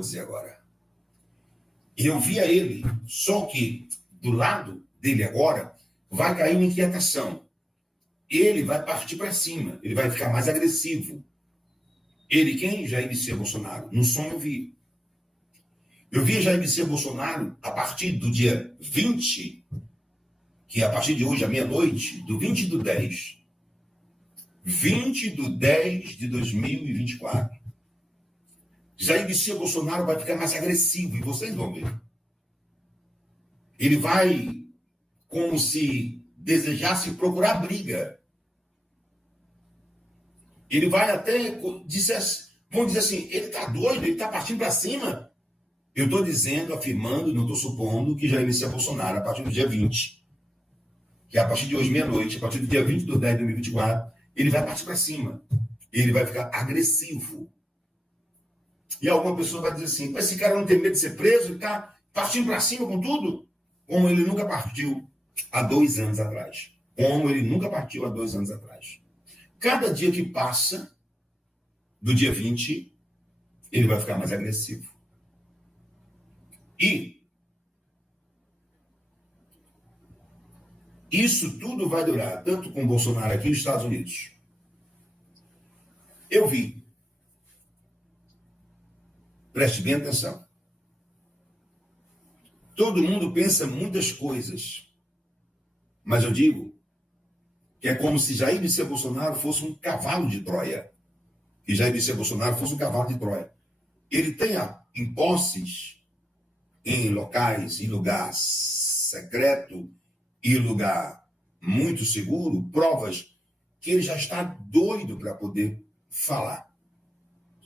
vou dizer agora. Eu via ele, só que do lado dele agora vai cair uma inquietação. Ele vai partir para cima, ele vai ficar mais agressivo. Ele quem? Jair Messias Bolsonaro. No sonho eu vi. Eu vi Jair Messias Bolsonaro a partir do dia 20, que é a partir de hoje, à meia-noite, do 20 do 10. 20 do 10 de 2024. Jair Messias Bolsonaro vai ficar mais agressivo, e vocês vão ver. Ele vai como se desejasse procurar briga. Ele vai até dizer, vão dizer assim, ele está doido, ele está partindo para cima. Eu estou dizendo, afirmando, não estou supondo que Jair Messias Bolsonaro, a partir do dia 20, que é a partir de hoje, meia-noite, a partir do dia 20 do 10 de 2024, ele vai partir para cima. Ele vai ficar agressivo. E alguma pessoa vai dizer assim, mas esse cara não tem medo de ser preso, ele está partindo para cima com tudo? Como ele nunca partiu há 2 anos atrás. Como ele nunca partiu há 2 anos atrás. Cada dia que passa, do dia 20, ele vai ficar mais agressivo. E isso tudo vai durar, tanto com o Bolsonaro aqui nos Estados Unidos. Eu vi. Preste bem atenção. Todo mundo pensa muitas coisas, mas eu digo que é como se Jair Messias Bolsonaro fosse um cavalo de Troia. Que Jair Messias Bolsonaro fosse um cavalo de Troia. Ele tenha em posses, em locais, em lugar secreto e lugar muito seguro, provas que ele já está doido para poder falar.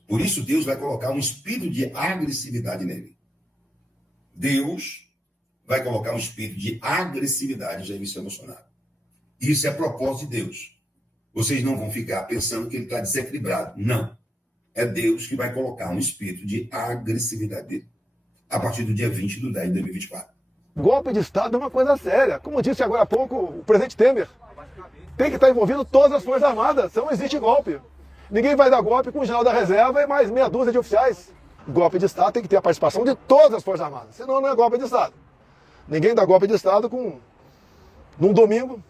Por isso Deus vai colocar um espírito de agressividade nele. Deus vai colocar um espírito de agressividade em Jair Messias Bolsonaro. Isso é propósito de Deus. Vocês não vão ficar pensando que ele está desequilibrado. Não. É Deus que vai colocar um espírito de agressividade dele a partir do dia 20 de 10 de 2024. Golpe de Estado é uma coisa séria. Como disse agora há pouco o presidente Temer, tem que estar envolvido todas as Forças Armadas, senão não existe golpe. Ninguém vai dar golpe com o general da reserva e mais meia dúzia de oficiais. Golpe de Estado tem que ter a participação de todas as Forças Armadas, senão não é golpe de Estado. Ninguém dá golpe de Estado num domingo,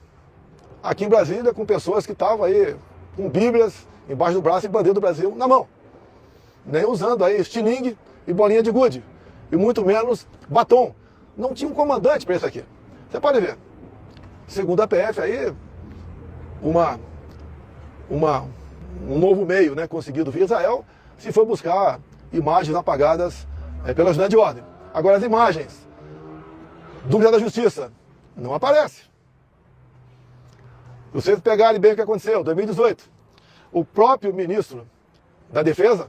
aqui em Brasília, com pessoas que estavam aí com bíblias embaixo do braço e bandeira do Brasil na mão. Nem usando aí estilingue e bolinha de gude. E muito menos batom. Não tinha um comandante para isso aqui. Você pode ver. Segundo a PF aí, um novo meio, né, conseguido via Israel, se foi buscar imagens apagadas pela unidade de ordem. Agora as imagens do Ministério da Justiça não aparecem. Vocês pegarem bem o que aconteceu, 2018. O próprio ministro da Defesa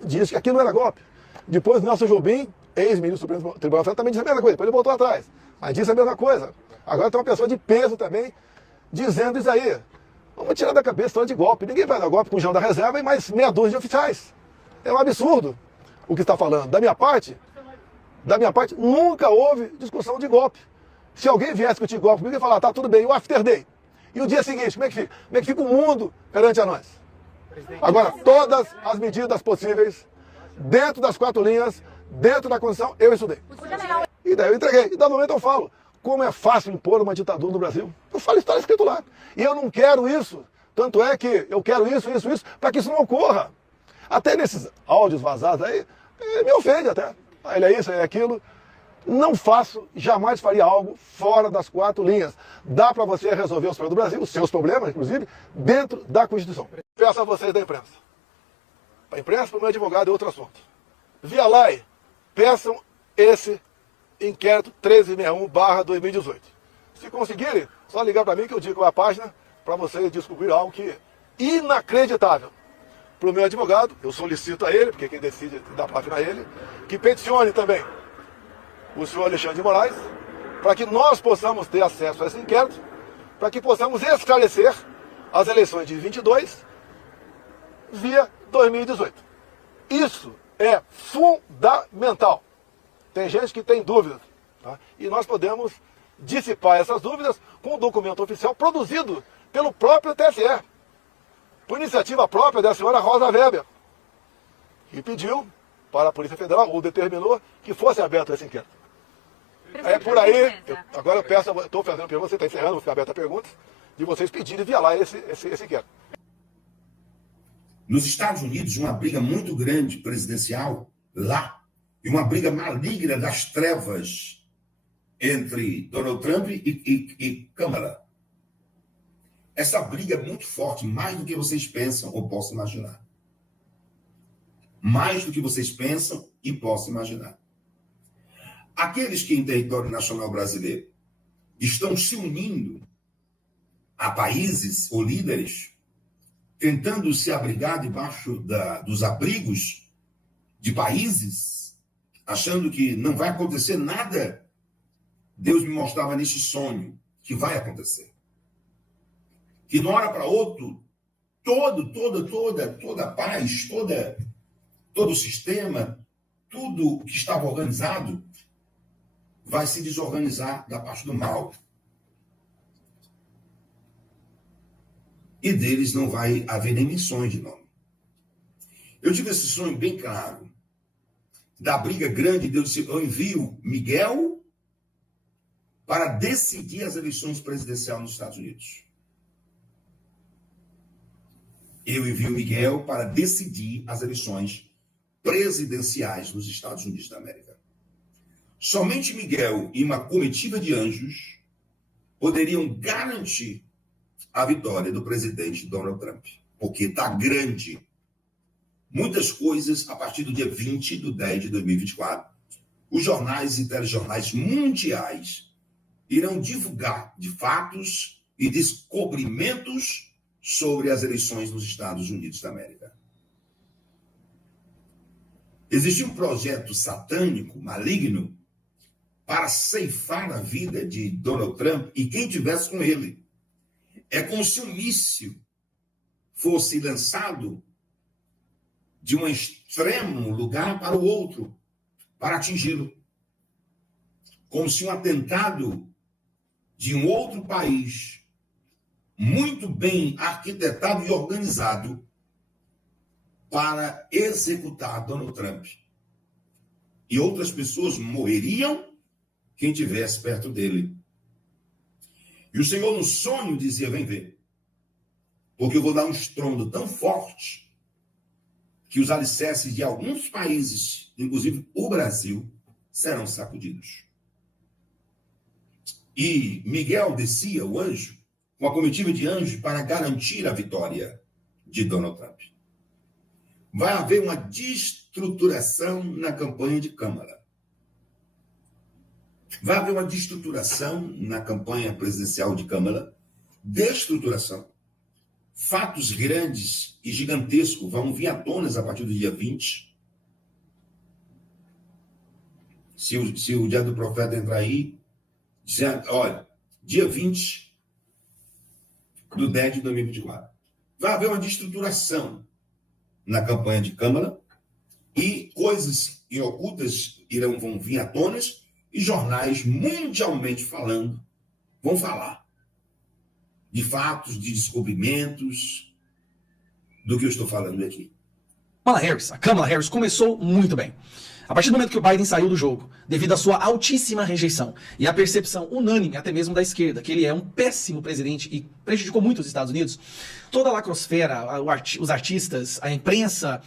disse que aquilo não era golpe. Depois o Nelson Jobim, ex-ministro do Supremo Tribunal Federal, também disse a mesma coisa. Depois ele voltou atrás, mas disse a mesma coisa. Agora tem uma pessoa de peso também dizendo isso aí. Vamos tirar da cabeça história de golpe. Ninguém vai dar golpe com o general da reserva e mais meia dúzia de oficiais. É um absurdo o que está falando. Da minha parte, nunca houve discussão de golpe. Se alguém viesse discutir golpe comigo, eu ia falar, tá tudo bem, o after day. E o dia seguinte, como é que fica? Como é que fica o mundo perante a nós? Agora, todas as medidas possíveis, dentro das 4 linhas, dentro da Constituição, eu estudei. E daí eu entreguei. E da momento eu falo, como é fácil impor uma ditadura no Brasil. Eu falo, está escrito lá. E eu não quero isso. Tanto é que eu quero isso, para que isso não ocorra. Até nesses áudios vazados aí, me ofende até. Ele é isso, ele é aquilo. Não faço, jamais faria algo fora das 4 linhas. Dá para você resolver os problemas do Brasil, os seus problemas, inclusive, dentro da Constituição. Peço a vocês da imprensa. Para a imprensa, para o meu advogado, é outro assunto. Via lei, peçam esse inquérito 1361/2018. Se conseguirem, só ligar para mim que eu digo a página para vocês descobrir algo que é inacreditável. Para o meu advogado, eu solicito a ele, porque quem decide dá página a ele, que peticione também o senhor Alexandre de Moraes, para que nós possamos ter acesso a esse inquérito, para que possamos esclarecer as eleições de 22 via 2018. Isso é fundamental. Tem gente que tem dúvidas, tá? E nós podemos dissipar essas dúvidas com um documento oficial produzido pelo próprio TSE, por iniciativa própria da senhora Rosa Weber, que pediu para a Polícia Federal, ou determinou que fosse aberto esse inquérito. É por aí, agora eu peço, estou fazendo pergunta, você está encerrando, vou ficar aberto a perguntas, de vocês pedirem via lá esse inquérito. Nos Estados Unidos, uma briga muito grande presidencial lá, e uma briga maligna das trevas entre Donald Trump e Câmara. Essa briga é muito forte, mais do que vocês pensam ou possam imaginar. Mais do que vocês pensam e possam imaginar. Aqueles que em território nacional brasileiro estão se unindo a países ou líderes, tentando se abrigar debaixo dos abrigos de países, achando que não vai acontecer nada, Deus me mostrava nesse sonho que vai acontecer. Que de uma hora para outra, toda a paz, todo o sistema, tudo que estava organizado, vai se desorganizar da parte do mal. E deles não vai haver nem menções de nome. Eu tive esse sonho bem claro. Da briga grande, Deus disse, eu envio Miguel para decidir as eleições presidenciais nos Estados Unidos. Eu envio Miguel para decidir as eleições presidenciais nos Estados Unidos da América. Somente Miguel e uma comitiva de anjos poderiam garantir a vitória do presidente Donald Trump. Porque está grande. Muitas coisas, a partir do dia 20/10/2024, os jornais e telejornais mundiais irão divulgar de fatos e descobrimentos sobre as eleições nos Estados Unidos da América. Existia um projeto satânico, maligno, para ceifar a vida de Donald Trump e quem tivesse com ele. É como se um míssil fosse lançado de um extremo lugar para o outro, para atingi-lo. Como se um atentado de um outro país, muito bem arquitetado e organizado, para executar Donald Trump. E outras pessoas morreriam quem estivesse perto dele. E o Senhor no sonho dizia, vem ver, porque eu vou dar um estrondo tão forte que os alicerces de alguns países, inclusive o Brasil, serão sacudidos. E Miguel descia, o anjo, com a comitiva de anjos para garantir a vitória de Donald Trump. Vai haver uma destruturação na campanha de Câmara. Vai haver uma destruturação na campanha presidencial de Câmara. Destruturação. Fatos grandes e gigantescos vão vir à tona a partir do dia 20. Se o dia do profeta entrar aí, dizendo, olha, dia 20 do 10 de 2024. Vai haver uma destruturação na campanha de Câmara e coisas ocultas vão vir à tona e jornais mundialmente falando vão falar de fatos, de descobrimentos do que eu estou falando aqui. A Kamala Harris começou muito bem. A partir do momento que o Biden saiu do jogo, devido à sua altíssima rejeição e à percepção unânime, até mesmo da esquerda, que ele é um péssimo presidente e prejudicou muito os Estados Unidos, toda a lacrosfera, os artistas, a imprensa,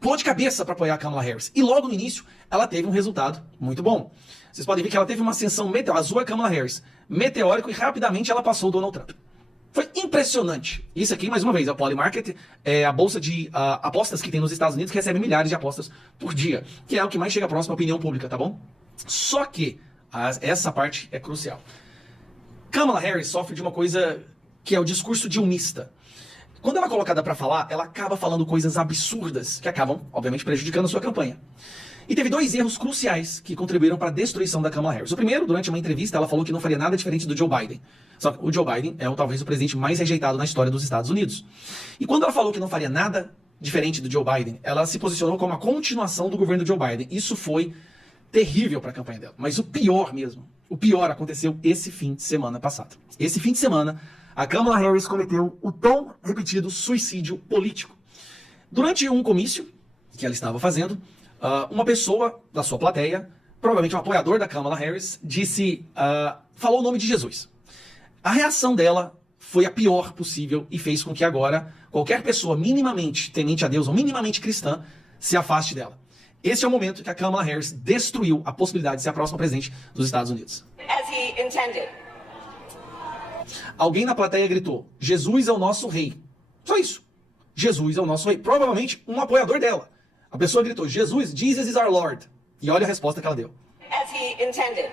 pulou de cabeça para apoiar a Kamala Harris. E logo no início, ela teve um resultado muito bom. Vocês podem ver que ela teve uma ascensão meteórica, azul a Kamala Harris, meteórico, e rapidamente ela passou o Donald Trump. Foi impressionante. Isso aqui, mais uma vez, a Polymarket é a bolsa de apostas que tem nos Estados Unidos, que recebe milhares de apostas por dia, que é o que mais chega próximo à opinião pública, tá bom? Só que essa parte é crucial. Kamala Harris sofre de uma coisa que é o discurso dilmista. Quando ela é colocada para falar, ela acaba falando coisas absurdas que acabam, obviamente, prejudicando a sua campanha. E teve dois erros cruciais que contribuíram para a destruição da Kamala Harris. O primeiro, durante uma entrevista, ela falou que não faria nada diferente do Joe Biden. Só que o Joe Biden é talvez o presidente mais rejeitado na história dos Estados Unidos. E quando ela falou que não faria nada diferente do Joe Biden, ela se posicionou como a continuação do governo do Joe Biden. Isso foi terrível para a campanha dela. Mas o pior mesmo, o pior aconteceu esse fim de semana passado. Esse fim de semana, a Kamala Harris cometeu o tão repetido suicídio político. Durante um comício, que ela estava fazendo, uma pessoa da sua plateia, provavelmente um apoiador da Kamala Harris, falou o nome de Jesus. A reação dela foi a pior possível e fez com que agora qualquer pessoa minimamente temente a Deus ou minimamente cristã se afaste dela. Esse é o momento que a Kamala Harris destruiu a possibilidade de ser a próxima presidente dos Estados Unidos. As he intended. Alguém na plateia gritou: Jesus é o nosso rei. Só isso. Jesus é o nosso rei. Provavelmente um apoiador dela. A pessoa gritou: Jesus is our Lord. E olha a resposta que ela deu. As he intended.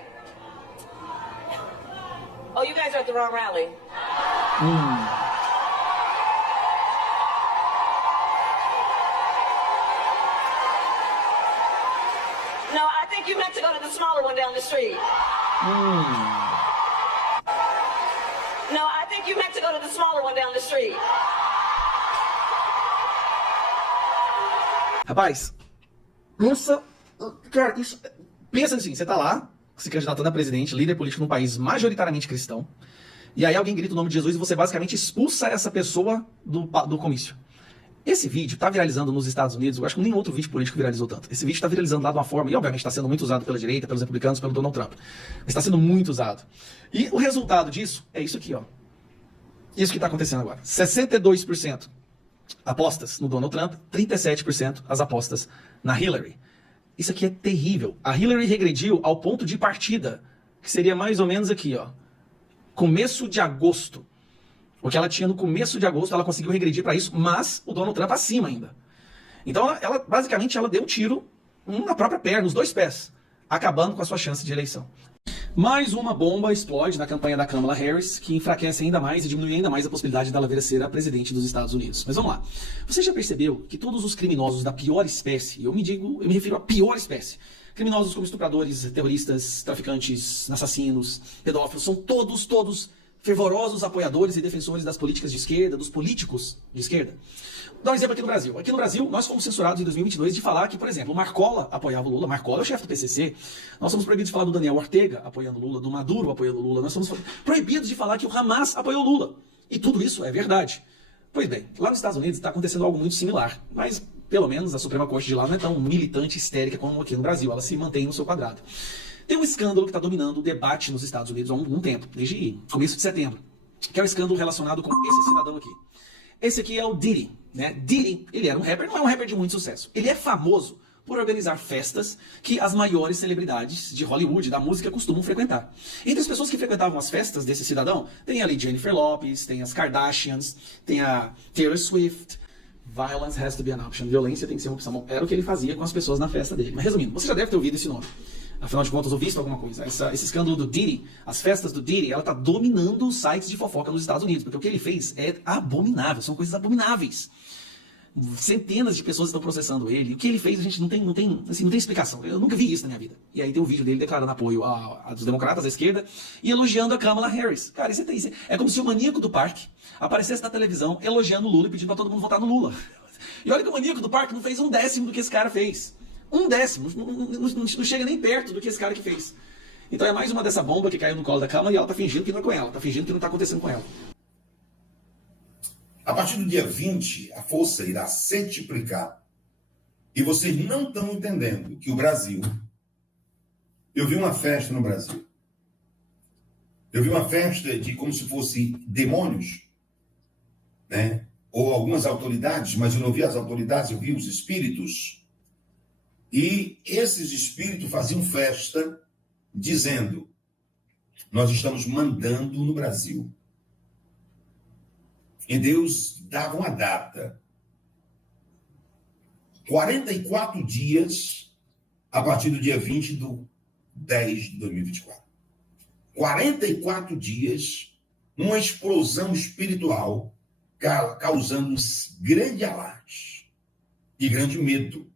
Oh, you guys are at the wrong rally. No, I think you meant to go to the smaller one down the street. No, I think you meant to go to the smaller one down the street. Rapaz, pensa assim, você tá lá, se candidatando a presidente, líder político num país majoritariamente cristão, e aí alguém grita o nome de Jesus e você basicamente expulsa essa pessoa do comício. Esse vídeo tá viralizando nos Estados Unidos, eu acho que nenhum outro vídeo político viralizou tanto. Esse vídeo tá viralizando lá de uma forma, e obviamente está sendo muito usado pela direita, pelos republicanos, pelo Donald Trump. Mas está sendo muito usado. E o resultado disso é isso aqui, ó. Isso que está acontecendo agora. 62% apostas no Donald Trump, 37% as apostas na Hillary. Isso aqui é terrível. A Hillary regrediu ao ponto de partida, que seria mais ou menos aqui, ó. Começo de agosto. O que ela tinha no começo de agosto, ela conseguiu regredir para isso, mas o Donald Trump acima ainda. Então, basicamente, ela deu um tiro na própria perna, nos dois pés, acabando com a sua chance de eleição. Mais uma bomba explode na campanha da Kamala Harris, que enfraquece ainda mais e diminui ainda mais a possibilidade dela vir a ser a presidente dos Estados Unidos. Mas vamos lá. Você já percebeu que todos os criminosos da pior espécie, eu me refiro à pior espécie, criminosos como estupradores, terroristas, traficantes, assassinos, pedófilos, são todos fervorosos apoiadores e defensores das políticas de esquerda, dos políticos de esquerda? Vou dar um exemplo aqui no Brasil. Aqui no Brasil, nós fomos censurados em 2022 de falar que, por exemplo, o Marcola apoiava o Lula. Marcola é o chefe do PCC. Nós somos proibidos de falar do Daniel Ortega apoiando o Lula, do Maduro apoiando o Lula. Nós somos proibidos de falar que o Hamas apoiou o Lula. E tudo isso é verdade. Pois bem, lá nos Estados Unidos está acontecendo algo muito similar. Mas, pelo menos, a Suprema Corte de lá não é tão militante e histérica como aqui no Brasil. Ela se mantém no seu quadrado. Tem um escândalo que está dominando o debate nos Estados Unidos há um tempo, desde começo de setembro, que é o escândalo relacionado com esse cidadão aqui. Esse aqui é o Diddy, né? Diddy, ele era um rapper, não é um rapper de muito sucesso. Ele é famoso por organizar festas que as maiores celebridades de Hollywood, da música, costumam frequentar. Entre as pessoas que frequentavam as festas desse cidadão, tem ali Jennifer Lopez, tem as Kardashians, tem a Taylor Swift. Violence has to be an option. Violência tem que ser uma opção. Era o que ele fazia com as pessoas na festa dele. Mas resumindo, você já deve ter ouvido esse nome. Afinal de contas, ou visto alguma coisa. Esse escândalo do Diddy, as festas do Diddy, ela tá dominando os sites de fofoca nos Estados Unidos, porque o que ele fez é abominável, são coisas abomináveis. Centenas de pessoas estão processando ele. O que ele fez, a gente não tem explicação. Eu nunca vi isso na minha vida. E aí tem um vídeo dele declarando apoio dos democratas, à esquerda, e elogiando a Kamala Harris. Cara, isso é como se o maníaco do parque aparecesse na televisão elogiando o Lula e pedindo pra todo mundo votar no Lula. E olha que o maníaco do parque não fez 1/10 do que esse cara fez. 1/10, não chega nem perto do que esse cara que fez. Então é mais uma dessa bomba que caiu no colo da Kamala e ela tá fingindo que não é com ela, tá fingindo que não tá acontecendo com ela. A partir do dia 20, a força irá centuplicar. E vocês não estão entendendo que o Brasil... Eu vi uma festa no Brasil. Eu vi uma festa de como se fosse demônios, né? Ou algumas autoridades, mas eu não vi as autoridades, eu vi os espíritos. E esses espíritos faziam festa dizendo: nós estamos mandando no Brasil. E Deus dava uma data. 44 dias a partir do dia 20/10 de 2024. 44 dias, uma explosão espiritual causando grande alarme e grande medo.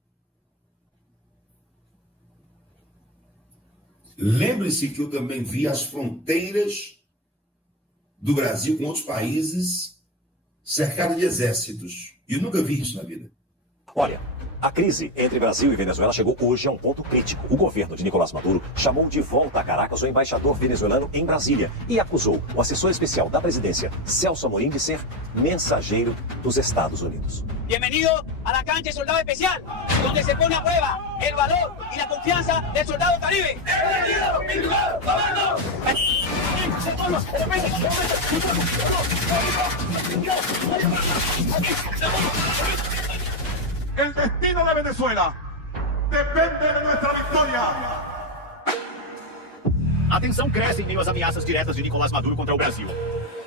Lembre-se que eu também vi as fronteiras do Brasil com outros países cercadas de exércitos. E eu nunca vi isso na vida. Olha, a crise entre Brasil e Venezuela chegou hoje a um ponto crítico. O governo de Nicolás Maduro chamou de volta a Caracas o embaixador venezuelano em Brasília e acusou o assessor especial da presidência, Celso Amorim, de ser mensageiro dos Estados Unidos. Bienvenido a la cancha de Soldado Especial, donde se pone a prueba el valor y la confianza del soldado caribe. El destino de Venezuela depende de nuestra victoria. A tensão cresce em meio às ameaças diretas de Nicolás Maduro contra o Brasil.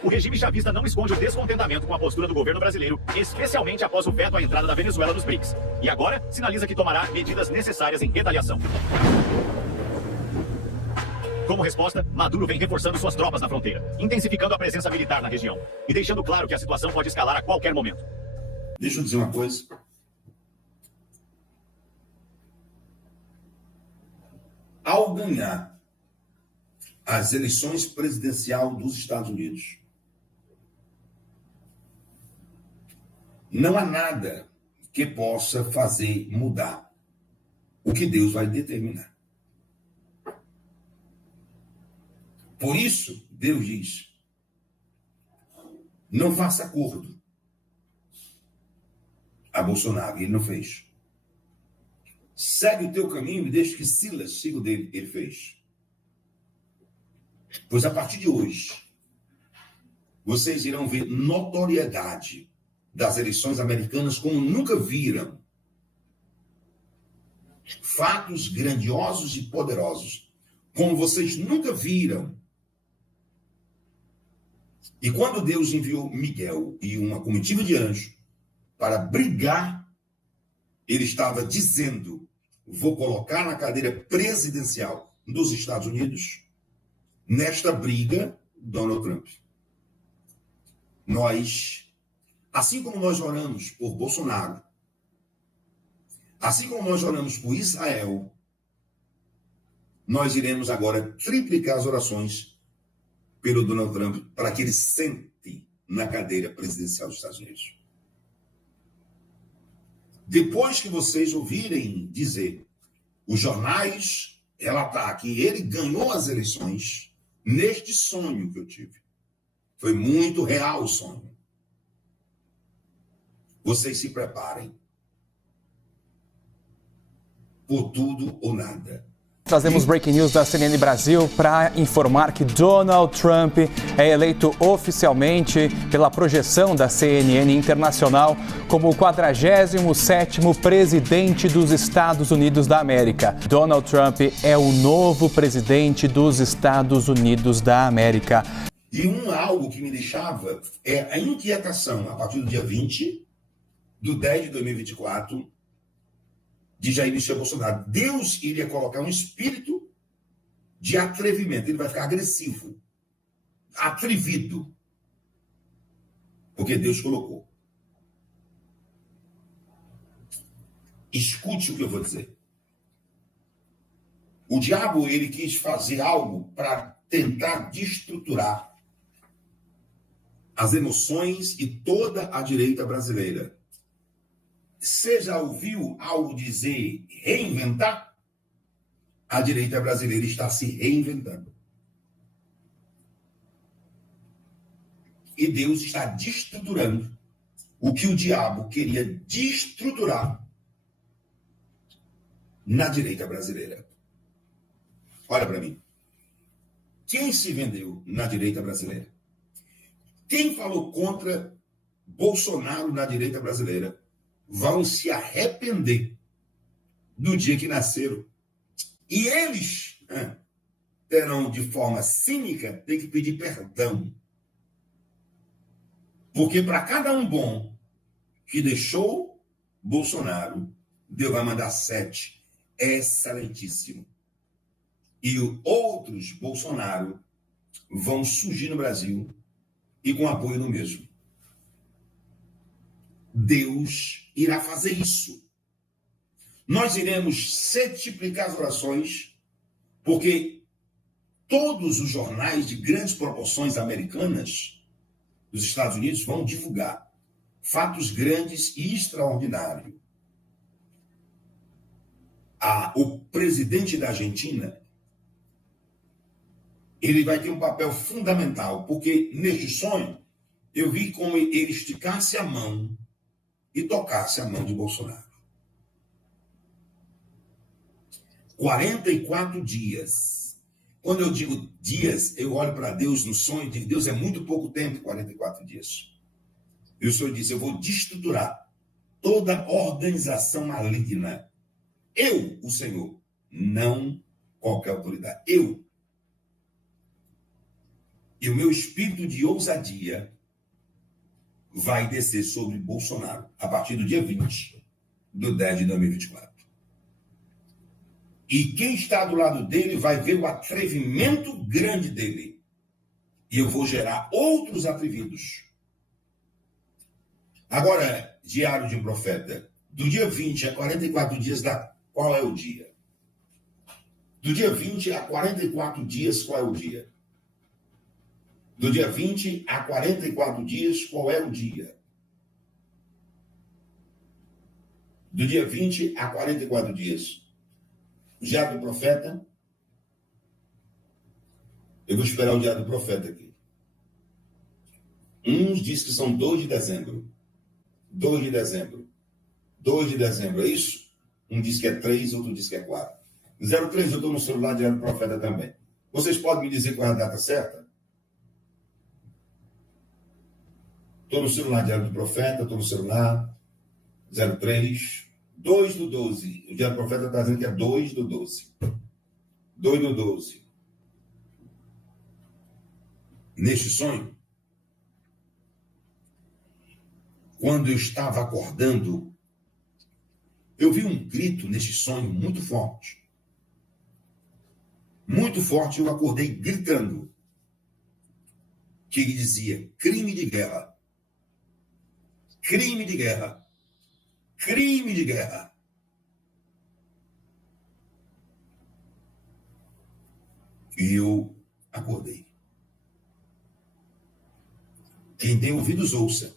O regime chavista não esconde o descontentamento com a postura do governo brasileiro, especialmente após o veto à entrada da Venezuela nos BRICS. E agora sinaliza que tomará medidas necessárias em retaliação. Como resposta, Maduro vem reforçando suas tropas na fronteira, intensificando a presença militar na região e deixando claro que a situação pode escalar a qualquer momento. Deixa eu dizer uma coisa. Ao ganhar as eleições presidenciais dos Estados Unidos, não há nada que possa fazer mudar o que Deus vai determinar. Por isso, Deus diz, não faça acordo a Bolsonaro, e ele não fez. Segue o teu caminho e deixa que Silas siga o dele, ele fez. Pois a partir de hoje, vocês irão ver notoriedade das eleições americanas como nunca viram. Fatos grandiosos e poderosos, como vocês nunca viram. E quando Deus enviou Miguel e uma comitiva de anjos para brigar, ele estava dizendo, vou colocar na cadeira presidencial dos Estados Unidos, nesta briga, Donald Trump. Nós, assim como nós oramos por Bolsonaro, assim como nós oramos por Israel, nós iremos agora triplicar as orações pelo Donald Trump para que ele sente na cadeira presidencial dos Estados Unidos. Depois que vocês ouvirem dizer, os jornais relatar que ele ganhou as eleições, neste sonho que eu tive, foi muito real o sonho. Vocês se preparem por tudo ou nada. Trazemos breaking news da CNN Brasil para informar que Donald Trump é eleito oficialmente pela projeção da CNN Internacional como o 47º presidente dos Estados Unidos da América. Donald Trump é o novo presidente dos Estados Unidos da América. E algo que me deixava é a inquietação a partir do dia 20 de 10 de 2024 de Jair Messias Bolsonaro. Deus iria colocar um espírito de atrevimento. Ele vai ficar agressivo, atrevido. Porque Deus colocou. Escute o que eu vou dizer. O diabo, ele quis fazer algo para tentar destruturar as emoções e toda a direita brasileira. Você já ouviu algo dizer reinventar? A direita brasileira está se reinventando. E Deus está destruturando o que o diabo queria destruturar na direita brasileira. Olha para mim. Quem se vendeu na direita brasileira? Quem falou contra Bolsonaro na direita brasileira? Vão se arrepender do dia que nasceram. E eles terão, de forma cínica, ter que pedir perdão. Porque para cada um bom que deixou Bolsonaro, Deus vai mandar 7. Excelentíssimo. E outros Bolsonaro vão surgir no Brasil e com apoio do mesmo. Deus irá fazer isso. Nós iremos multiplicar as orações, porque todos os jornais de grandes proporções americanas dos Estados Unidos vão divulgar fatos grandes e extraordinários. O presidente da Argentina, ele vai ter um papel fundamental, porque neste sonho eu vi como ele esticasse a mão e tocasse a mão de Bolsonaro. 44 dias. Quando eu digo dias, eu olho para Deus no sonho de Deus, é muito pouco tempo, 44 dias. E o Senhor disse, eu vou destruturar toda organização maligna. Eu, o Senhor, não qualquer autoridade. Eu. E o meu espírito de ousadia vai descer sobre Bolsonaro a partir do dia 20 de 10 de 2024. E quem está do lado dele vai ver o atrevimento grande dele. E eu vou gerar outros atrevidos. Agora, diário de um profeta. Do dia 20 a 44 dias, qual é o dia? Do dia 20 a 44 dias, qual é o dia? Do dia 20 a 44 dias, qual é o dia? Do dia 20 a 44 dias. O diário do profeta. Eu vou esperar o diário do profeta aqui. Uns diz que são 2 de dezembro. 2 de dezembro. 2 de dezembro, é isso? Um diz que é 3, outro diz que é 4. 03, eu estou no celular diário do profeta também. Vocês podem me dizer qual é a data certa? Estou no celular diário do profeta, estou no celular 03. 2 do 12. O diário do profeta está dizendo que é 2 do 12. 2 do 12. Neste sonho, quando eu estava acordando, eu vi um grito neste sonho muito forte. Muito forte, eu acordei gritando. Que ele dizia, crime de guerra. Crime de guerra. Crime de guerra. E eu acordei. Quem tem ouvidos, ouça.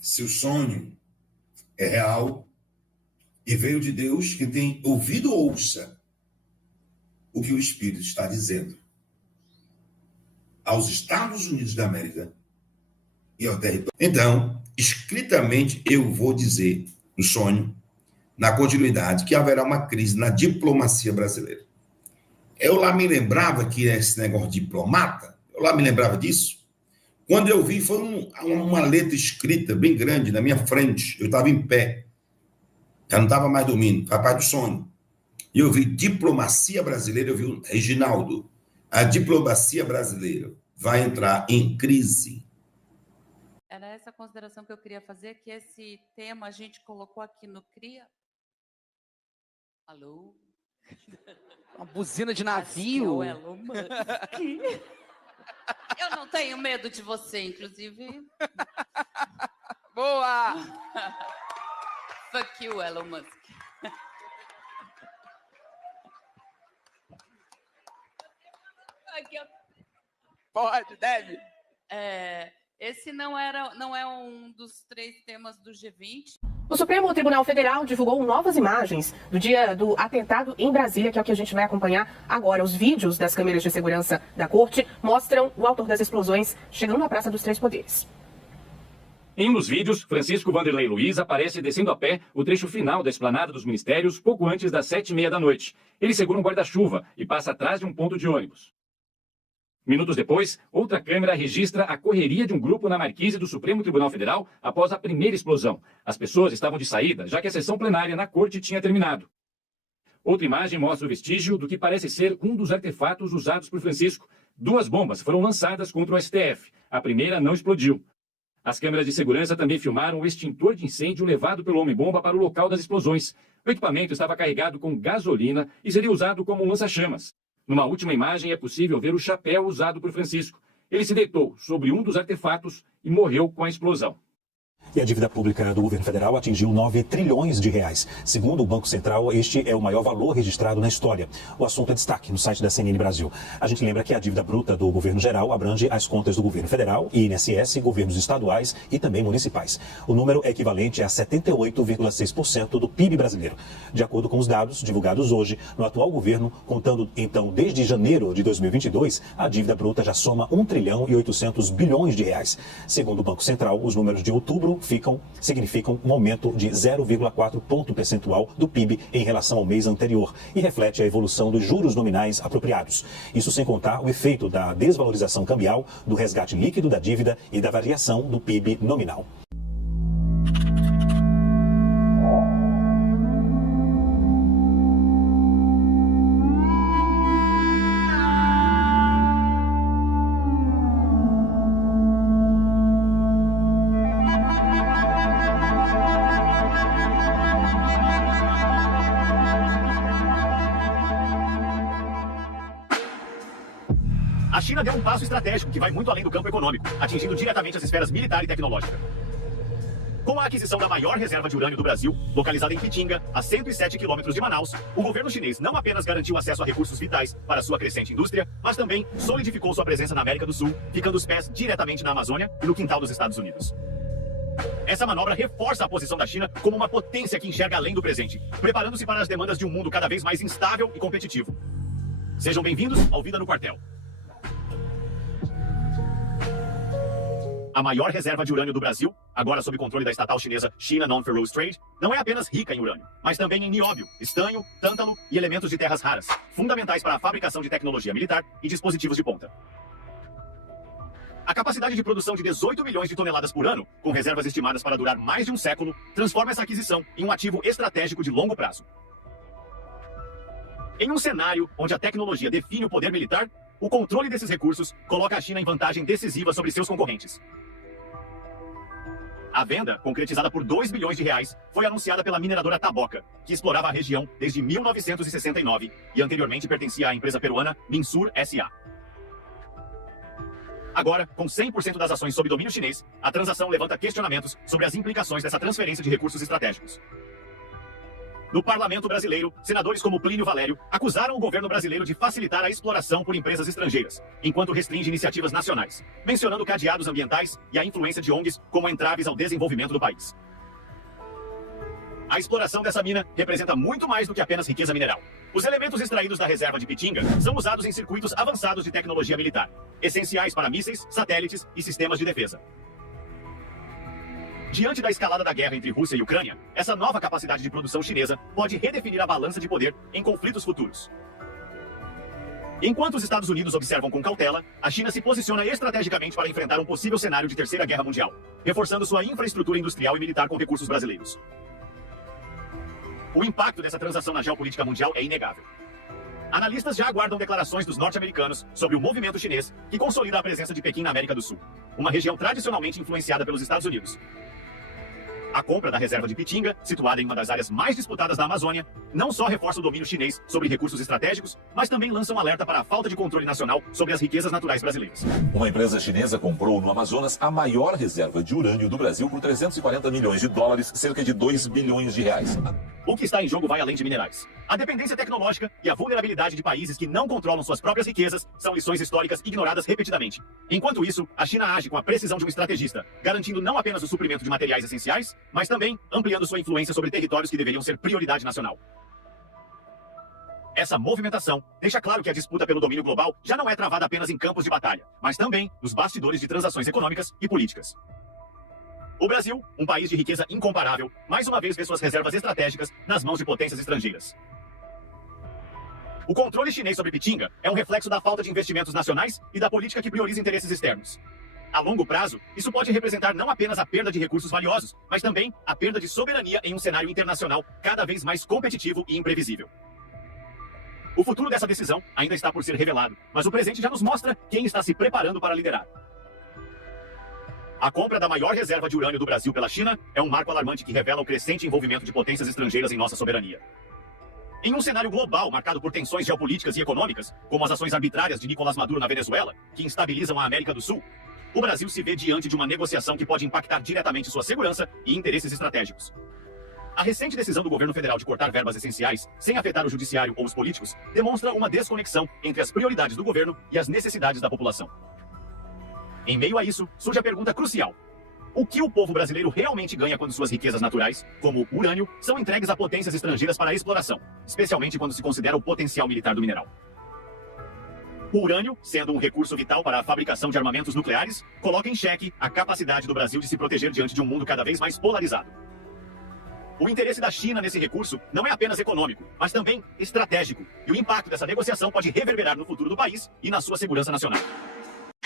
Se o sonho é real e veio de Deus, que tem ouvido, ouça o que o Espírito está dizendo aos Estados Unidos da América e ao território. Então, escritamente, eu vou dizer no sonho, na continuidade, que haverá uma crise na diplomacia brasileira. Eu lá me lembrava que esse negócio de diplomata, eu lá me lembrava disso. Quando eu vi, foi uma letra escrita bem grande na minha frente. Eu estava em pé. Já não estava mais dormindo, rapaz do sonho. E eu vi diplomacia brasileira, eu vi o Reginaldo. A diplomacia brasileira vai entrar em crise. Era essa consideração que eu queria fazer, que esse tema a gente colocou aqui no CRIA. Alô? Uma buzina de navio. É o Elon Musk. Eu não tenho medo de você, inclusive. Boa! Fuck you, Elon Musk. Aqui, ó. Pode, deve. Esse não é um dos 3 temas do G20. O Supremo Tribunal Federal divulgou novas imagens do dia do atentado em Brasília, que é o que a gente vai acompanhar agora. Os vídeos das câmeras de segurança da corte mostram o autor das explosões chegando à Praça dos Três Poderes. Em um dos vídeos, Francisco Vanderlei Luiz aparece descendo a pé o trecho final da esplanada dos ministérios pouco antes das 7h30 da noite. Ele segura um guarda-chuva e passa atrás de um ponto de ônibus. Minutos depois, outra câmera registra a correria de um grupo na marquise do Supremo Tribunal Federal após a primeira explosão. As pessoas estavam de saída, já que a sessão plenária na corte tinha terminado. Outra imagem mostra o vestígio do que parece ser um dos artefatos usados por Francisco. 2 bombas foram lançadas contra o STF. A primeira não explodiu. As câmeras de segurança também filmaram o extintor de incêndio levado pelo homem-bomba para o local das explosões. O equipamento estava carregado com gasolina e seria usado como um lança-chamas. Numa última imagem é possível ver o chapéu usado por Francisco. Ele se deitou sobre um dos artefatos e morreu com a explosão. E a dívida pública do governo federal atingiu 9 trilhões de reais. Segundo o Banco Central, este é o maior valor registrado na história. O assunto é destaque no site da CNN Brasil. A gente lembra que a dívida bruta do governo geral abrange as contas do governo federal, INSS, governos estaduais e também municipais. O número é equivalente a 78,6% do PIB brasileiro. De acordo com os dados divulgados hoje, no atual governo, contando então desde janeiro de 2022, a dívida bruta já soma 1 trilhão e 800 bilhões de reais. Segundo o Banco Central, os números de outubro significam um aumento de 0,4 ponto percentual do PIB em relação ao mês anterior e reflete a evolução dos juros nominais apropriados. Isso sem contar o efeito da desvalorização cambial, do resgate líquido da dívida e da variação do PIB nominal. A China deu um passo estratégico que vai muito além do campo econômico, atingindo diretamente as esferas militar e tecnológica. Com a aquisição da maior reserva de urânio do Brasil, localizada em Pitinga, a 107 quilômetros de Manaus, o governo chinês não apenas garantiu acesso a recursos vitais para sua crescente indústria, mas também solidificou sua presença na América do Sul, ficando os pés diretamente na Amazônia e no quintal dos Estados Unidos. Essa manobra reforça a posição da China como uma potência que enxerga além do presente, preparando-se para as demandas de um mundo cada vez mais instável e competitivo. Sejam bem-vindos ao Vida no Quartel. A maior reserva de urânio do Brasil, agora sob controle da estatal chinesa China Non-Ferrous Trade, não é apenas rica em urânio, mas também em nióbio, estanho, tântalo e elementos de terras raras, fundamentais para a fabricação de tecnologia militar e dispositivos de ponta. A capacidade de produção de 18 milhões de toneladas por ano, com reservas estimadas para durar mais de um século, transforma essa aquisição em um ativo estratégico de longo prazo. Em um cenário onde a tecnologia define o poder militar, o controle desses recursos coloca a China em vantagem decisiva sobre seus concorrentes. A venda, concretizada por 2 bilhões de reais, foi anunciada pela mineradora Taboca, que explorava a região desde 1969 e anteriormente pertencia à empresa peruana Minsur S.A. Agora, com 100% das ações sob domínio chinês, a transação levanta questionamentos sobre as implicações dessa transferência de recursos estratégicos. No parlamento brasileiro, senadores como Plínio Valério acusaram o governo brasileiro de facilitar a exploração por empresas estrangeiras, enquanto restringe iniciativas nacionais, mencionando cadeados ambientais e a influência de ONGs como entraves ao desenvolvimento do país. A exploração dessa mina representa muito mais do que apenas riqueza mineral. Os elementos extraídos da reserva de Pitinga são usados em circuitos avançados de tecnologia militar, essenciais para mísseis, satélites e sistemas de defesa. Diante da escalada da guerra entre Rússia e Ucrânia, essa nova capacidade de produção chinesa pode redefinir a balança de poder em conflitos futuros. Enquanto os Estados Unidos observam com cautela, a China se posiciona estrategicamente para enfrentar um possível cenário de Terceira Guerra Mundial, reforçando sua infraestrutura industrial e militar com recursos brasileiros. O impacto dessa transação na geopolítica mundial é inegável. Analistas já aguardam declarações dos norte-americanos sobre o movimento chinês que consolida a presença de Pequim na América do Sul, uma região tradicionalmente influenciada pelos Estados Unidos. A compra da reserva de Pitinga, situada em uma das áreas mais disputadas da Amazônia, não só reforça o domínio chinês sobre recursos estratégicos, mas também lança um alerta para a falta de controle nacional sobre as riquezas naturais brasileiras. Uma empresa chinesa comprou no Amazonas a maior reserva de urânio do Brasil por 340 milhões de dólares, cerca de 2 bilhões de reais. O que está em jogo vai além de minerais. A dependência tecnológica e a vulnerabilidade de países que não controlam suas próprias riquezas são lições históricas ignoradas repetidamente. Enquanto isso, a China age com a precisão de um estrategista, garantindo não apenas o suprimento de materiais essenciais, mas também ampliando sua influência sobre territórios que deveriam ser prioridade nacional. Essa movimentação deixa claro que a disputa pelo domínio global já não é travada apenas em campos de batalha, mas também nos bastidores de transações econômicas e políticas. O Brasil, um país de riqueza incomparável, mais uma vez vê suas reservas estratégicas nas mãos de potências estrangeiras. O controle chinês sobre Pitinga é um reflexo da falta de investimentos nacionais e da política que prioriza interesses externos. A longo prazo, isso pode representar não apenas a perda de recursos valiosos, mas também a perda de soberania em um cenário internacional cada vez mais competitivo e imprevisível. O futuro dessa decisão ainda está por ser revelado, mas o presente já nos mostra quem está se preparando para liderar. A compra da maior reserva de urânio do Brasil pela China é um marco alarmante que revela o crescente envolvimento de potências estrangeiras em nossa soberania. Em um cenário global marcado por tensões geopolíticas e econômicas, como as ações arbitrárias de Nicolás Maduro na Venezuela, que instabilizam a América do Sul, o Brasil se vê diante de uma negociação que pode impactar diretamente sua segurança e interesses estratégicos. A recente decisão do governo federal de cortar verbas essenciais, sem afetar o judiciário ou os políticos, demonstra uma desconexão entre as prioridades do governo e as necessidades da população. Em meio a isso, surge a pergunta crucial: o que o povo brasileiro realmente ganha quando suas riquezas naturais, como o urânio, são entregues a potências estrangeiras para a exploração, especialmente quando se considera o potencial militar do mineral? O urânio, sendo um recurso vital para a fabricação de armamentos nucleares, coloca em xeque a capacidade do Brasil de se proteger diante de um mundo cada vez mais polarizado. O interesse da China nesse recurso não é apenas econômico, mas também estratégico, e o impacto dessa negociação pode reverberar no futuro do país e na sua segurança nacional.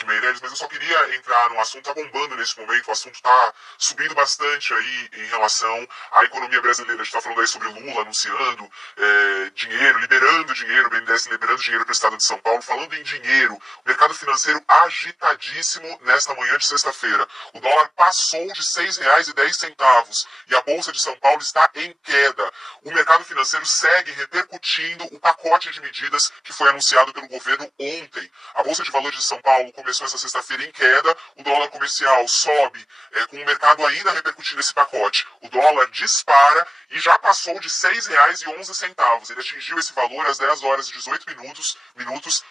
Meirelles, mas eu só queria entrar num assunto, tá bombando nesse momento, o assunto tá subindo bastante aí em relação à economia brasileira. A gente tá falando aí sobre Lula anunciando dinheiro, liberando dinheiro, o BNDES liberando dinheiro para o estado de São Paulo. Falando em dinheiro, o mercado financeiro agitadíssimo nesta manhã de sexta-feira. O dólar passou de R$ 6,10 e a Bolsa de São Paulo está em queda. O mercado financeiro segue repercutindo o pacote de medidas que foi anunciado pelo governo ontem. A Bolsa de Valores de São Paulo começou essa sexta-feira em queda, o dólar comercial sobe, com o mercado ainda repercutindo esse pacote. O dólar dispara e já passou de R$ 6,11. Ele atingiu esse valor às 10 horas e 18 minutos,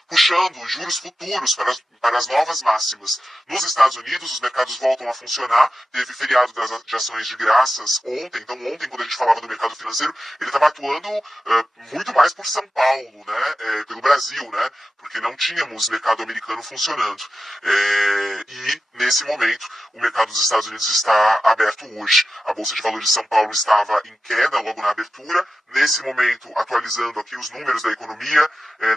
puxando os juros futuros para as novas máximas. Nos Estados Unidos, os mercados voltam a funcionar. Teve feriado de ações de graças ontem. Então, ontem, quando a gente falava do mercado financeiro, ele estava atuando muito mais por São Paulo, né? Pelo Brasil, né? Porque não tínhamos mercado americano funcionando. E, nesse momento, o mercado dos Estados Unidos está aberto hoje. A Bolsa de Valores de São Paulo estava em queda logo na abertura. Nesse momento, atualizando aqui os números da economia,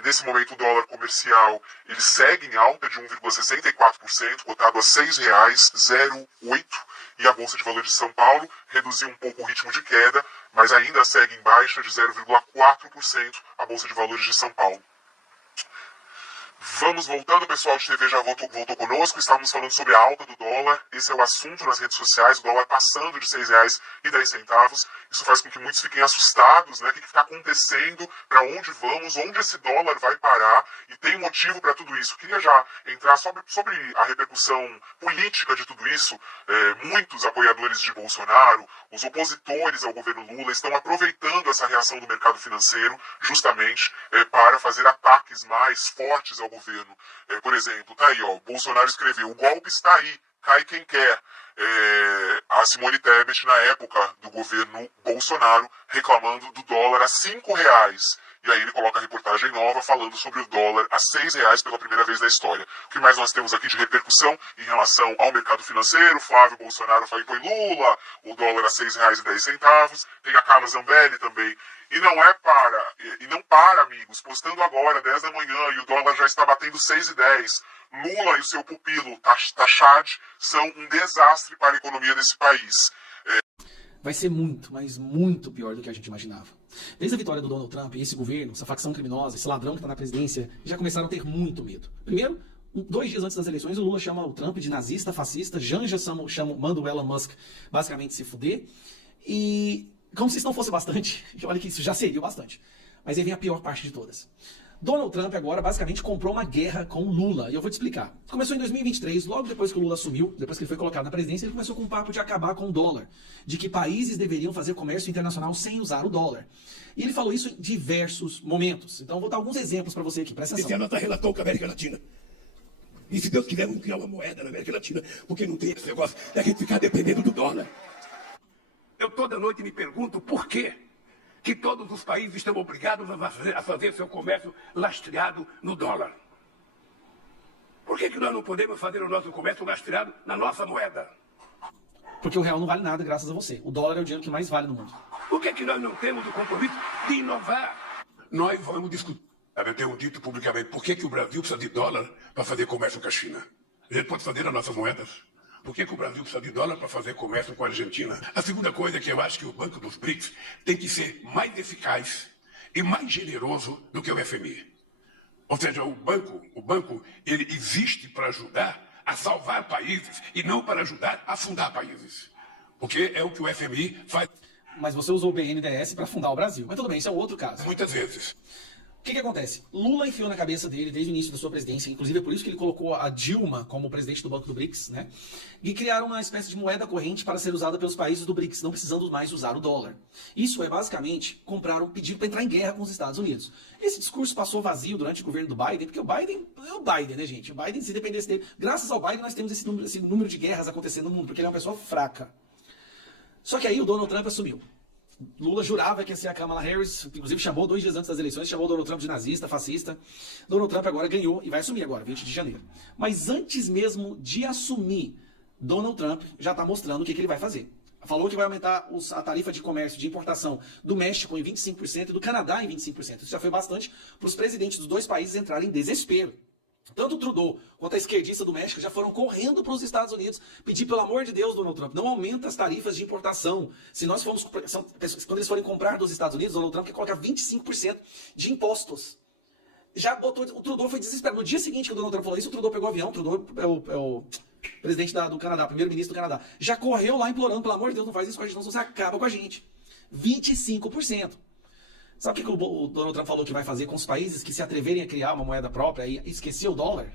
nesse momento o dólar comercial ele segue em alta de 1,64%, cotado a R$ 6,08. E a Bolsa de Valores de São Paulo reduziu um pouco o ritmo de queda, mas ainda segue em baixa de 0,4% a Bolsa de Valores de São Paulo. Vamos voltando, o pessoal de TV já voltou conosco, estávamos falando sobre a alta do dólar, esse é o assunto nas redes sociais, o dólar passando de R$ 6,10, isso faz com que muitos fiquem assustados, né? O que está acontecendo, para onde vamos, onde esse dólar vai parar, e tem motivo para tudo isso. Queria já entrar sobre a repercussão política de tudo isso. Muitos apoiadores de Bolsonaro, os opositores ao governo Lula, estão aproveitando essa reação do mercado financeiro justamente para fazer ataques mais fortes ao governo. Por exemplo, tá aí, ó, Bolsonaro escreveu: o golpe está aí, cai quem quer. A Simone Tebet, na época do governo Bolsonaro, reclamando do dólar a R$ 5,00. E aí ele coloca a reportagem nova falando sobre o dólar a R$ 6,00 pela primeira vez na história. O que mais nós temos aqui de repercussão em relação ao mercado financeiro? Flávio Bolsonaro foi Lula, o dólar a R$ 6,10. Tem a Carla Zambelli também. E não para, amigos, postando agora, 10 da manhã, e o dólar já está batendo 6,10. Lula e o seu pupilo, Tachad, são um desastre para a economia desse país. Vai ser muito, mas muito pior do que a gente imaginava. Desde a vitória do Donald Trump, esse governo, essa facção criminosa, esse ladrão que está na presidência, já começaram a ter muito medo. Primeiro, 2 dias antes das eleições, o Lula chama o Trump de nazista, fascista, Janja manda o Elon Musk basicamente se fuder, e como se isso não fosse bastante, olha que isso já seria bastante. Mas aí vem a pior parte de todas. Donald Trump agora basicamente comprou uma guerra com o Lula, e eu vou te explicar. Começou em 2023, logo depois que o Lula assumiu, depois que ele foi colocado na presidência, ele começou com um papo de acabar com o dólar, de que países deveriam fazer comércio internacional sem usar o dólar. E ele falou isso em diversos momentos. Então eu vou dar alguns exemplos para você aqui, presta atenção. Esse ano está relatou com a América Latina. E se Deus quiser, vamos criar uma moeda na América Latina, porque não tem esse negócio da gente ficar dependendo do dólar. Eu toda noite me pergunto por quê que todos os países estão obrigados a fazer seu comércio lastreado no dólar. Por que nós não podemos fazer o nosso comércio lastreado na nossa moeda? Porque o real não vale nada graças a você. O dólar é o dinheiro que mais vale no mundo. Por que nós não temos o compromisso de inovar? Nós vamos discutir. Eu tenho dito publicamente, por que o Brasil precisa de dólar para fazer comércio com a China? A gente pode fazer as nossas moedas. Por que o Brasil precisa de dólar para fazer comércio com a Argentina? A segunda coisa é que eu acho que o Banco dos BRICS tem que ser mais eficaz e mais generoso do que o FMI. Ou seja, o banco ele existe para ajudar a salvar países e não para ajudar a fundar países. Porque é o que o FMI faz. Mas você usou o BNDES para fundar o Brasil. Mas tudo bem, isso é um outro caso. Muitas vezes. O que acontece? Lula enfiou na cabeça dele desde o início da sua presidência, inclusive é por isso que ele colocou a Dilma como presidente do Banco do BRICS, né? E criaram uma espécie de moeda corrente para ser usada pelos países do BRICS, não precisando mais usar o dólar. Isso é basicamente pedir para entrar em guerra com os Estados Unidos. Esse discurso passou vazio durante o governo do Biden, porque o Biden é o Biden, né, gente? O Biden, se dependesse dele, graças ao Biden nós temos esse número de guerras acontecendo no mundo, porque ele é uma pessoa fraca. Só que aí o Donald Trump assumiu. Lula jurava que ia ser a Kamala Harris, inclusive chamou 2 dias antes das eleições, chamou o Donald Trump de nazista, fascista. Donald Trump agora ganhou e vai assumir agora, 20 de janeiro. Mas antes mesmo de assumir, Donald Trump já está mostrando o que ele vai fazer. Falou que vai aumentar a tarifa de comércio, de importação do México em 25% e do Canadá em 25%. Isso já foi bastante para os presidentes dos 2 países entrarem em desespero. Tanto o Trudeau quanto a esquerdista do México já foram correndo para os Estados Unidos pedir, pelo amor de Deus, Donald Trump, não aumenta as tarifas de importação. Se nós formos, quando eles forem comprar dos Estados Unidos, Donald Trump quer colocar 25% de impostos. Já botou, o Trudeau foi desesperado. No dia seguinte que o Donald Trump falou isso, o Trudeau pegou o avião, o Trudeau é o presidente do Canadá, primeiro-ministro do Canadá, já correu lá implorando, pelo amor de Deus, não faz isso com a gente, não, você acaba com a gente. 25%. Sabe o que o Donald Trump falou que vai fazer com os países que se atreverem a criar uma moeda própria e esquecer o dólar?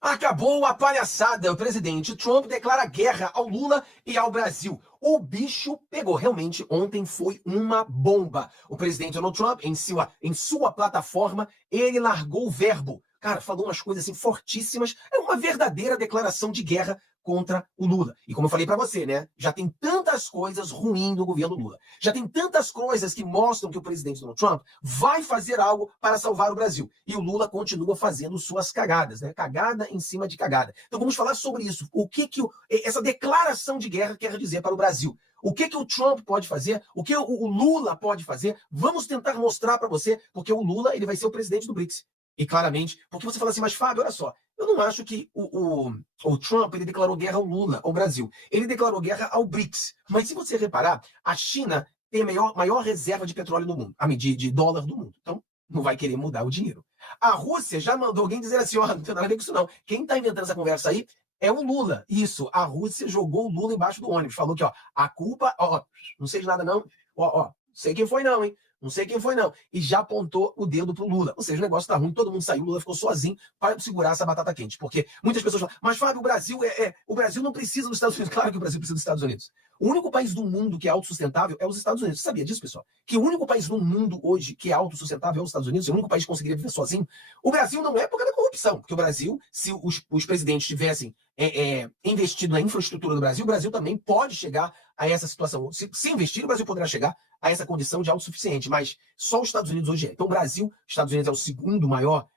Acabou a palhaçada. O presidente Trump declara guerra ao Lula e ao Brasil. O bicho pegou. Realmente, ontem foi uma bomba. O presidente Donald Trump, em sua plataforma, ele largou o verbo. Cara, falou umas coisas assim fortíssimas. É uma verdadeira declaração de guerra contra o Lula. E como eu falei pra você, né? Já tem tantas coisas ruins do governo Lula. Já tem tantas coisas que mostram que o presidente Donald Trump vai fazer algo para salvar o Brasil. E o Lula continua fazendo suas cagadas, né? Cagada em cima de cagada. Então vamos falar sobre isso. O que essa declaração de guerra quer dizer para o Brasil? O que o Trump pode fazer? O que o Lula pode fazer? Vamos tentar mostrar para você, porque o Lula ele vai ser o presidente do BRICS. E claramente, porque você fala assim, mas Fábio, olha só, eu não acho que o Trump ele declarou guerra ao Lula, ao Brasil. Ele declarou guerra ao BRICS. Mas se você reparar, a China tem a maior reserva de petróleo do mundo, de dólar do mundo. Então, não vai querer mudar o dinheiro. A Rússia já mandou alguém dizer assim, ó, não tem nada a ver com isso não. Quem está inventando essa conversa aí é o Lula. Isso, a Rússia jogou o Lula embaixo do ônibus. Falou que, ó, a culpa, ó, não sei de nada não, ó, sei quem foi não, hein. Não sei quem foi, não. E já apontou o dedo pro Lula. Ou seja, o negócio tá ruim, todo mundo saiu, o Lula ficou sozinho para segurar essa batata quente. Porque muitas pessoas falam, mas Fábio, o Brasil não precisa dos Estados Unidos. Claro que o Brasil precisa dos Estados Unidos. O único país do mundo que é autossustentável é os Estados Unidos. Você sabia disso, pessoal? Que o único país do mundo hoje que é autossustentável é os Estados Unidos, é o único país que conseguiria viver sozinho. O Brasil não é por causa da corrupção, porque o Brasil, se os presidentes tivessem investido na infraestrutura do Brasil, o Brasil também pode chegar a essa situação. Se investir, o Brasil poderá chegar a essa condição de autossuficiente, mas só os Estados Unidos hoje é. Então, Estados Unidos é o segundo maior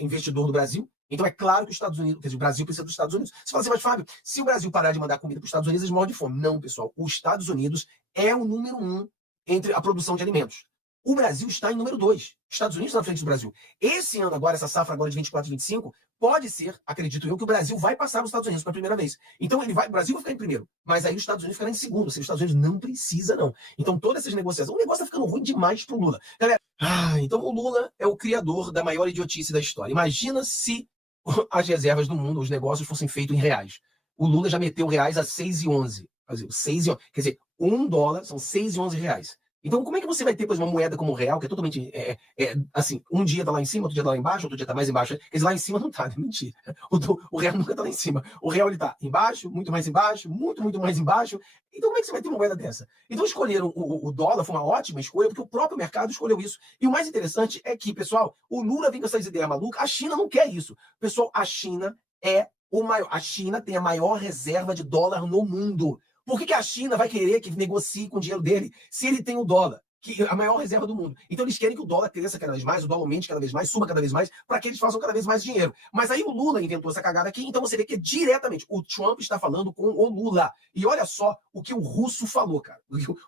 investidor do Brasil. Então, é claro que os Estados Unidos, quer dizer, o Brasil precisa dos Estados Unidos. Você fala assim, mas Fábio, se o Brasil parar de mandar comida para os Estados Unidos, eles morrem de fome. Não, pessoal. Os Estados Unidos é o número 1 entre a produção de alimentos. O Brasil está em número 2. Estados Unidos na frente do Brasil. Esse ano agora, essa safra agora de 24 e 25, pode ser, acredito eu, que o Brasil vai passar os Estados Unidos pela primeira vez. Então o Brasil vai ficar em primeiro, mas aí os Estados Unidos ficará em segundo. Os Estados Unidos não precisa, não. Então todas essas negociações, o negócio está ficando ruim demais pro Lula. Galera, então o Lula é o criador da maior idiotice da história. Imagina se as reservas do mundo, os negócios fossem feitos em reais. O Lula já meteu reais a 6,11. Quer dizer, $1 são 6,11 reais. Então, como é que você vai ter, por exemplo, uma moeda como o real, que é totalmente, assim, um dia tá lá em cima, outro dia tá lá embaixo, outro dia tá mais embaixo. Quer dizer, lá em cima não tá, é mentira. O real nunca tá lá em cima. O real, ele tá embaixo, muito mais embaixo, muito mais embaixo. Então, como é que você vai ter uma moeda dessa? Então, escolheram o dólar, foi uma ótima escolha, porque o próprio mercado escolheu isso. E o mais interessante é que, pessoal, o Lula vem com essas ideias malucas, a China não quer isso. Pessoal, a China é o maior. A China tem a maior reserva de dólar no mundo. Por que a China vai querer que negocie com o dinheiro dele se ele tem o dólar, que é a maior reserva do mundo? Então eles querem que o dólar cresça cada vez mais, o dólar aumente cada vez mais, suba cada vez mais, para que eles façam cada vez mais dinheiro. Mas aí o Lula inventou essa cagada aqui, então você vê que diretamente o Trump está falando com o Lula. E olha só o que o russo falou, cara.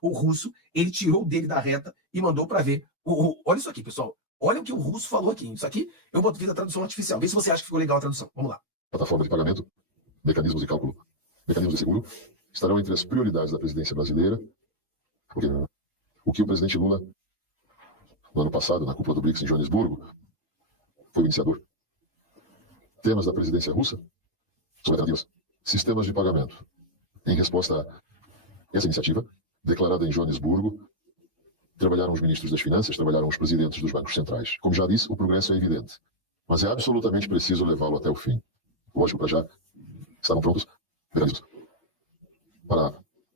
O russo, ele tirou o dele da reta e mandou para ver. Olha isso aqui, pessoal. Olha o que o russo falou aqui. Isso aqui, eu fiz a tradução artificial. Vê se você acha que ficou legal a tradução. Vamos lá. Plataforma de pagamento, mecanismos de cálculo, mecanismos de seguro, estarão entre as prioridades da presidência brasileira, porque o que o presidente Lula, no ano passado, na cúpula do BRICS em Joanesburgo, foi o iniciador. Temas da presidência russa sobre alternativas, sistemas de pagamento. Em resposta a essa iniciativa, declarada em Joanesburgo, trabalharam os ministros das Finanças, trabalharam os presidentes dos bancos centrais. Como já disse, o progresso é evidente, mas é absolutamente preciso levá-lo até o fim. Lógico, para já estavam prontos mecanismos.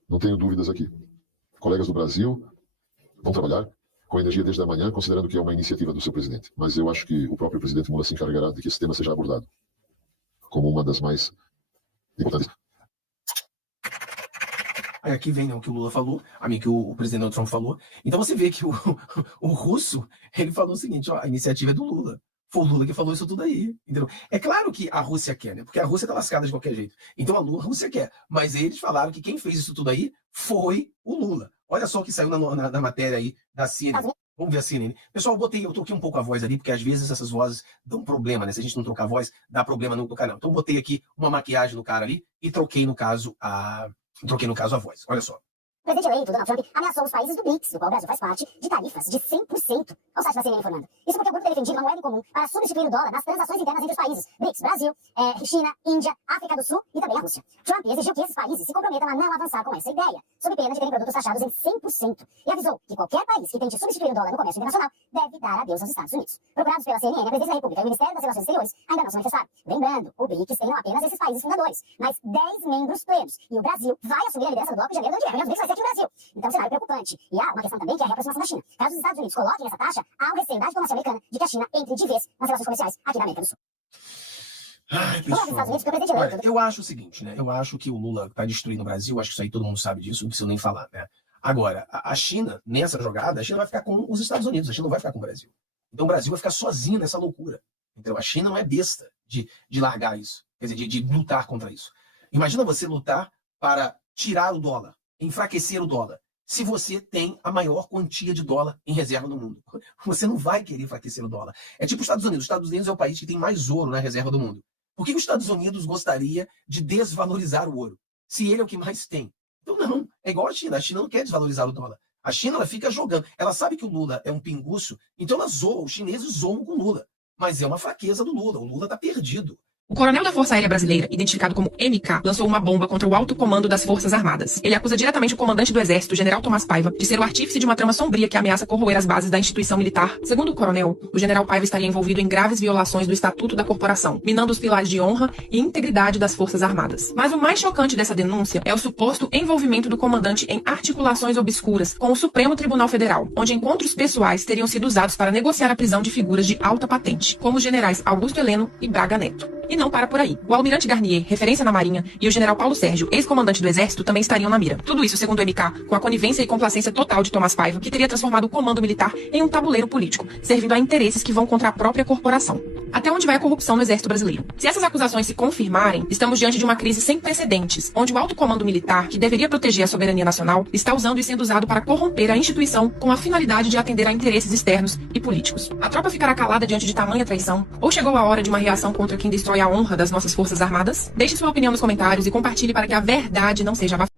Não tenho dúvidas aqui. Colegas do Brasil vão trabalhar com energia desde a manhã, considerando que é uma iniciativa do seu presidente. Mas eu acho que o próprio presidente Lula se encarregará de que esse tema seja abordado como uma das mais importantes. Aí aqui vem, né, o que o Lula falou, que o presidente Donald Trump falou. Então você vê que o russo, ele falou o seguinte, ó, a iniciativa é do Lula. Foi o Lula que falou isso tudo aí, entendeu? É claro que a Rússia quer, né? Porque a Rússia tá lascada de qualquer jeito. Então a Rússia quer. Mas eles falaram que quem fez isso tudo aí foi o Lula. Olha só o que saiu na matéria aí da CNN. Vamos ver a CNN. Pessoal, eu troquei um pouco a voz ali, porque às vezes essas vozes dão problema, né? Se a gente não trocar a voz, dá problema no canal. Então botei aqui uma maquiagem no cara ali e troquei no caso a voz. Olha só. O presidente eleito, Donald Trump, ameaçou os países do BRICS, do qual o Brasil faz parte, de tarifas de 100%, ao site da CNN informando. Isso porque o grupo tem defendido uma moeda em comum para substituir o dólar nas transações internas entre os países BRICS, Brasil, China, Índia, África do Sul e também a Rússia. Trump exigiu que esses países se comprometam a não avançar com essa ideia, sob pena de terem produtos taxados em 100%, e avisou que qualquer país que tente substituir o dólar no comércio internacional deve dar adeus aos Estados Unidos. Procurados pela CNN, a Presidência da República e o Ministério das Relações Exteriores ainda não se manifestaram. Lembrando, o BRICS tem não apenas esses países fundadores, mas 10 membros plenos, e o Brasil vai assumir a liderança do bloco em janeiro do ano que vem, e os BRICS vai ser aqui no Brasil. Então, cenário preocupante. E há uma questão também que é a reaproximação da China. Caso os Estados Unidos coloquem essa taxa, há um receio da diplomacia americana de que a China entre de vez nas relações comerciais aqui da América do Sul. Ai, pessoal, olha, eu acho o seguinte, né? Eu acho que o Lula tá destruindo o Brasil, acho que isso aí todo mundo sabe disso, não preciso nem falar, né? Agora, a China, nessa jogada, a China vai ficar com os Estados Unidos, a China não vai ficar com o Brasil. Então o Brasil vai ficar sozinho nessa loucura. Então a China não é besta de largar isso, quer dizer, de lutar contra isso. Imagina você lutar para tirar o dólar, enfraquecer o dólar. Se você tem a maior quantia de dólar em reserva no mundo, você não vai querer enfraquecer o dólar. É tipo os Estados Unidos. Os Estados Unidos é o país que tem mais ouro na reserva do mundo. Por que os Estados Unidos gostaria de desvalorizar o ouro? Se ele é o que mais tem. Então não, é igual a China. A China não quer desvalorizar o dólar. A China ela fica jogando. Ela sabe que o Lula é um pinguço, então ela zoa. Os chineses zoam com o Lula. Mas é uma fraqueza do Lula. O Lula está perdido. O coronel da Força Aérea Brasileira, identificado como MK, lançou uma bomba contra o alto comando das Forças Armadas. Ele acusa diretamente o comandante do Exército, general Tomás Paiva, de ser o artífice de uma trama sombria que ameaça corroer as bases da instituição militar. Segundo o coronel, o general Paiva estaria envolvido em graves violações do Estatuto da Corporação, minando os pilares de honra e integridade das Forças Armadas. Mas o mais chocante dessa denúncia é o suposto envolvimento do comandante em articulações obscuras com o Supremo Tribunal Federal, onde encontros pessoais teriam sido usados para negociar a prisão de figuras de alta patente, como os generais Augusto Heleno e Braga Neto. E não para por aí. O almirante Garnier, referência na Marinha, e o general Paulo Sérgio, ex-comandante do Exército, também estariam na mira. Tudo isso, segundo o MK, com a conivência e complacência total de Tomás Paiva, que teria transformado o comando militar em um tabuleiro político, servindo a interesses que vão contra a própria corporação. Até onde vai a corrupção no Exército Brasileiro? Se essas acusações se confirmarem, estamos diante de uma crise sem precedentes, onde o alto comando militar, que deveria proteger a soberania nacional, está usando e sendo usado para corromper a instituição com a finalidade de atender a interesses externos e políticos. A tropa ficará calada diante de tamanha traição? Ou chegou a hora de uma reação contra quem destrói a honra das nossas Forças Armadas? Deixe sua opinião nos comentários e compartilhe para que a verdade não seja abafada.